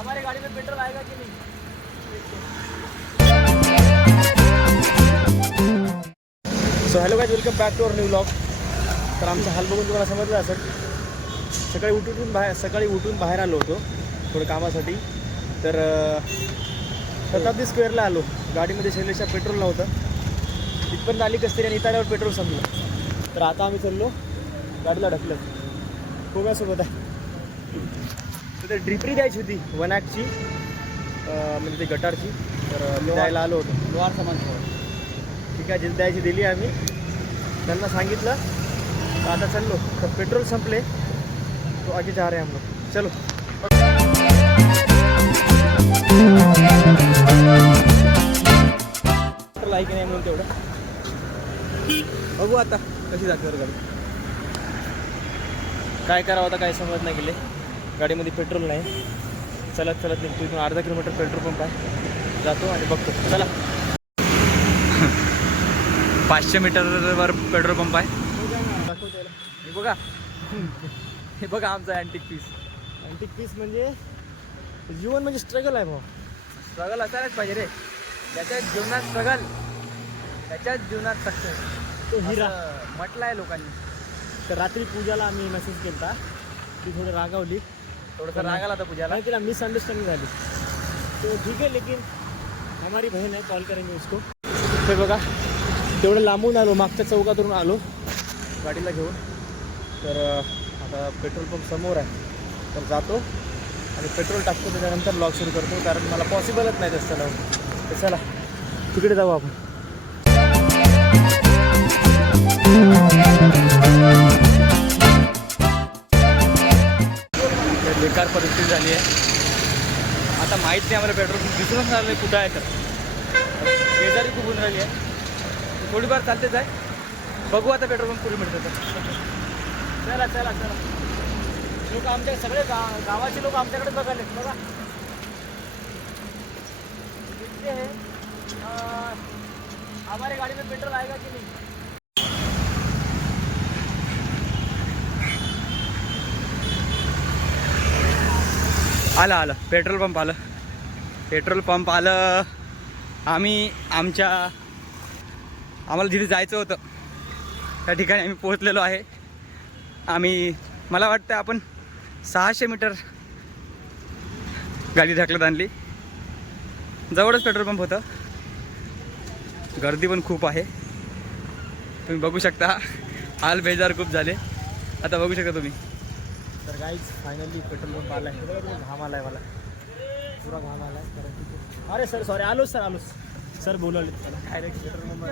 हमारे गाड़ी में पेट्रोल आएगा कि नहीं? So hello guys, welcome back to our new vlog. तर आमचा हाल बघून तुम्हाला समजलं असेल. सकाळी उठून बाहेर आलो होतो थोडं कामासाठी. तर शताब्दी स्क्वेअरला आलो. गाडीमध्ये शैलेशा पेट्रोल नव्हतं. इथपर्यंत आली कसतरी आणि इथं पेट्रोल संपलं. तर आता आम्ही चाललो गाडीला ढकलत. कोणासोबत आहे तर ड्रिपरी द्यायची होती 1 ॲक्टची, म्हणजे ते गटारची. तर द्यायला आलो होतो लोहार सामान. ठीक आहे, जिथे द्यायची दिली आम्ही. त्यांना सांगितलं. तर आता चाललो. तर पेट्रोल संपले तो आगे जा रहे हम लोग. चलो. पेट्रोल आहे की नाही म्हणून तेवढं बघू आता कशी जागेवर गाडी. काय करावं आता काय समजत नाही गेले. गाडीमध्ये पेट्रोल नाही. चलत निघतो. इथून अर्धा किलोमीटर पेट्रोल पंप आहे. जातो आणि बघतो. चला. 500 मीटरवर पेट्रोल पंप आहे. हे बघा. हे बघा आमचा अँटिक पीस. म्हणजे जीवन म्हणजे स्ट्रगल आहे भाऊ. स्ट्रगल असायलाच पाहिजे रे. त्याच्यात जीवनात स्ट्रगल, त्याच्यात जीवनात सक्सेस. तो हिरा म्हटलं आहे लोकांनी. तर रात्री पूजाला आम्ही मेसेज केला. ती थोडी रागावली. थोडंसं राग आला होता पूजाला. तिला मिसअंडरस्टँडिंग झाली. तो ठीक आहे, लेकिन हमारी बहन है, कॉल करेंगे उसको. हे बघा, तेवढं लांबून आलो. मागच्या चौकातून आलो गाडीला घेऊन. तर आता पेट्रोल पंप समोर आहे. तर जातो आणि पेट्रोल टाकतो. त्याच्यानंतर ब्लॉग सुरू करतो, कारण मला पॉसिबलच नाही तसं लावून. तर चला तिकडे जाऊ आपण. बेकार परिस्थिती झाली आहे. आता माहीत नाही आम्हाला पेट्रोल पंप दिसूनच राहिलं कुठं आहे. तर शेजारी खूप ऊन राहिली आहे. थोडीफार चालतेच आहे. बघू आता पेट्रोल पंप कुठे मिळतं. तर चला लोक आमच्या सगळे गावाचे लोक आमच्याकडे बघाले. बघा दिखते हैं. हमारे गाड़ी में पेट्रोल आएगा कि नहीं? आलं पेट्रोल पंप आलं. आम्हाला जिथे जायचं होतं त्या ठिकाणी आम्ही पोहोचलेलो आहे. मला वाटतं आपण 600 मीटर गाडी ढकलत आणली. जवळच पेट्रोल पंप होतं. गर्दी पण खूप आहे. तुम्ही बघू शकता. हाल बेजार खूप झाले. आता बघू शकता तुम्ही. तर गाईज फायनली पेट्रोल पंप आला आहे. घाम आला आहे मला. पुरा घाम आला आहे. अरे सर सॉरी. आलोच सर बोलवले डायरेक्ट पेट्रोल पंप.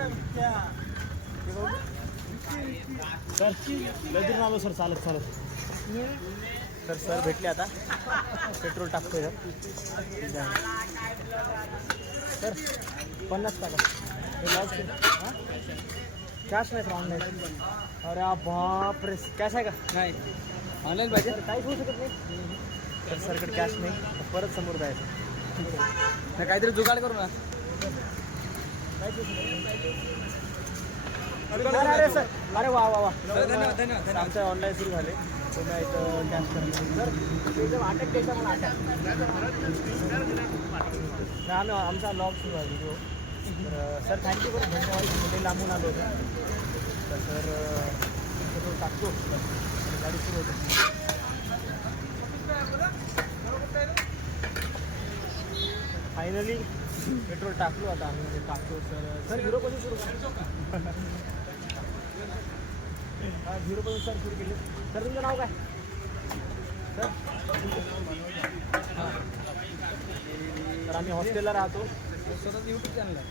सर लगेच आलो सर चालत. सर भेटले. आता पेट्रोल टाकतोय सर. 50 टाका. कॅश नाही सर, ऑनलाईन. अरे बाप रे. कॅश आहे का? नाही, ऑनलाईन पाहिजे. काहीच होऊ शकत नाही. तर सरकडे कॅश नाही. परत समोर जायचं. काहीतरी जुगाड करू ना. अरे सर. अरे वा. धन्यवाद. आमचं ऑनलाईन सुरू झाले. तुम्ही इथं कॅश करा सर. एकदम अटॅक द्यायचा मला. अटॅक आम्ही आमचा लॉग सुरू आहे व्हिडिओ. तर सर थँक्यू बरं. धन्यवाद. मुले लांबून आलो होतो. तर सर पेट्रोल टाकतो आणि गाडी सुरू होते. फायनली पेट्रोल टाकलो. आता आम्ही टाकतो. सर 0 पासून सुरू करा. 0 पासून सर सुरू केले. सर तुमचं नाव काय सर? तर आम्ही हॉस्टेलला राहतो. स्वतःच यूट्यूब चॅनल आहे.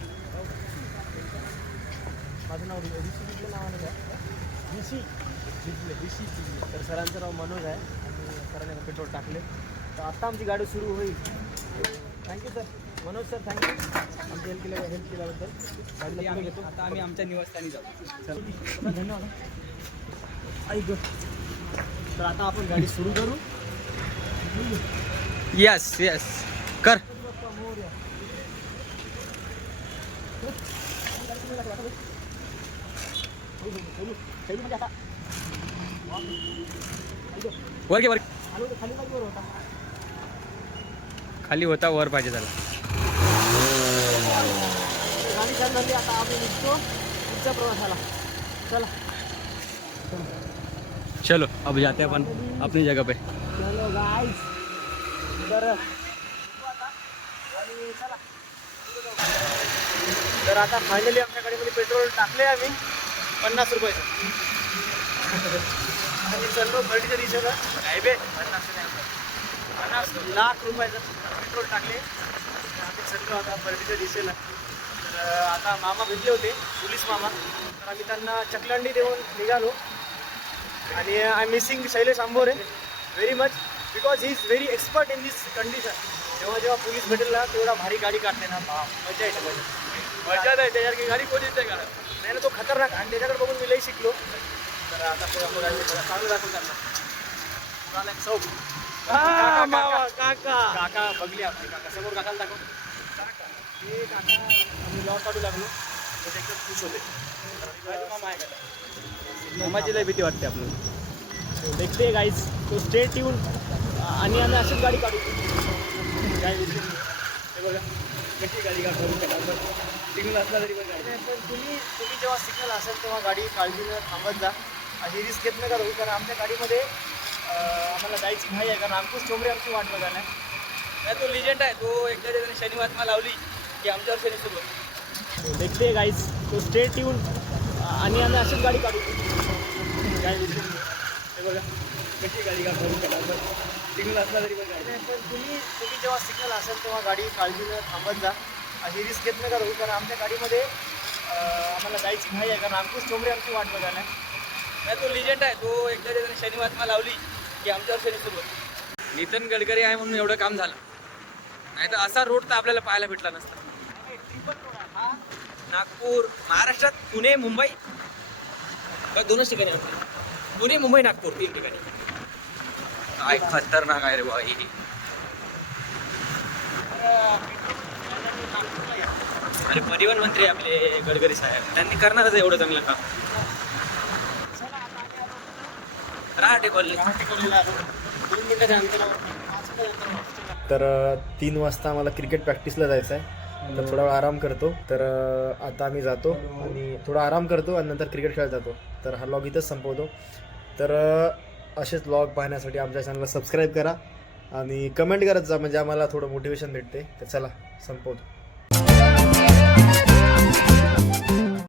माझं नाव ऋषी नावानं आहे. ऋषी. तर सरांचं नाव मनोज आहे. आणि सरांनी पेट्रोल टाकले. तर आत्ता आमची गाडी सुरू होईल. Thank you sir. Manoj sir thank you. आमची हेल्प केल्याबद्दल. गाडीला पुढे घेतो. आता आम्ही आमच्या निवासस्थानी जाऊ. चल धन्यवाद. ऐक. तर आता आपण गाडी सुरू करू. यस कर. खाली वर होता. खाली होता वर पाहिजे त्याला. गाडी छान झाली. आता आम्ही निघतो पुढच्या प्रवासाला. चला चलो अब जाते हैं अपन अपनी जगह पे. चलो गाईज. तर आणि चला. तर आता फायनली आमच्या गाडीमध्ये पेट्रोल टाकले आम्ही 50 रुपयाचं. आणि चाललो बर्डीच्या दिशेला. काय बे 50 लाख रुपयाचं पेट्रोल टाकले. तर आम्ही चाललो आता बर्डीच्या दिशेला. तर आता मामा भेटले होते, पोलीस मामा. तर आम्ही त्यांना चकलंडी देऊन निघालो. आणि I missing Shailesh Ambore very much because he is very expert in this condition. जेव्हा जेव्हा पोलीस भेटेल ना तेवढा भारी गाडी काढते ना, मजा येते. मजा नाही त्याच्यासारखी गाडी कोणी येते का नाही ना. तो खतरनाक आणि त्याच्याकडे बघून मी लई शिकलो. तर आता पुढे चालू दाखवू त्यांना चौक. काका बघली आपली. काका समोर काकाला दाखव. हे काका आम्ही लॉस काढू लागलो तर ते एकदम खुश होते. मामा आहे का मामाची लय भीती वाटते आपल्याला. देखते गाईज तो स्टेट येऊन आणि आम्ही अशीच गाडी काढू. काय विषय नाही. हे बघा कशी गाडी काढतो सिग्नल असला तरी पण गाडी. पण तुम्ही जेव्हा सिग्नल असेल तेव्हा गाडी काळजीनं थांबत जा. अशी रिस्क घेत नका राहू. कारण आमच्या गाडीमध्ये आम्हाला जायची घाई आहे. कारण अंकुश ठोंबरे आमची वाट बघायला नाही तो लिजेंड आहे. तो एकदा त्याने शनी महात्मा लावली की आमच्यावर शनी सोबत. देखते गाईज तो स्टेट येऊन आणि आम्ही अशीच गाडी काढू. काय विषय नाही. हे बघा कशी गाडी काढतो सिग्नल असला तरी पण गाडी. पण तुम्ही जेव्हा सिग्नल असेल तेव्हा गाडी काळजीनं थांबत जा. अशी रिस्क घेत नका राहू. कारण आमच्या गाडीमध्ये आम्हाला जायची घाई आहे. कारण अंकुश ठोंबरे आमची वाट बघायला नाही तो लिजेंड आहे. तो एकदा त्याने शनी महात्मा लावली की आमच्यावर शनी सोबत. नितीन गडकरी आहे म्हणून एवढं काम झालं. नाही तर असा रोड तर आपल्याला पाहायला भेटला नसता. नागपूर महाराष्ट्रात पुणे मुंबई दोनच ठिकाणी असतात. पुणे मुंबई नागपूर 3 ठिकाणी. काय खतरनाक आहे रे बाई. अरे परिवहन मंत्री आपले गडकरी साहेब त्यांनी करणारच आहे एवढं चांगलं काम. रहाटे कॉलनी. तर 3 वाजता आम्हाला क्रिकेट प्रॅक्टिसला जायचं आहे. तर थोडा वेळ आराम करतो. तर आता आम्ही जातो आणि थोडा आराम करतो आणि नंतर क्रिकेट खेळायला जातो. तर हा व्लॉग इथंच संपवतो. तर असेच व्लॉग पाहण्यासाठी आमच्या चॅनलला सबस्क्राईब करा आणि कमेंट करत जा. म्हणजे आम्हाला थोडं मोटिवेशन भेटते. तर चला संपवतो.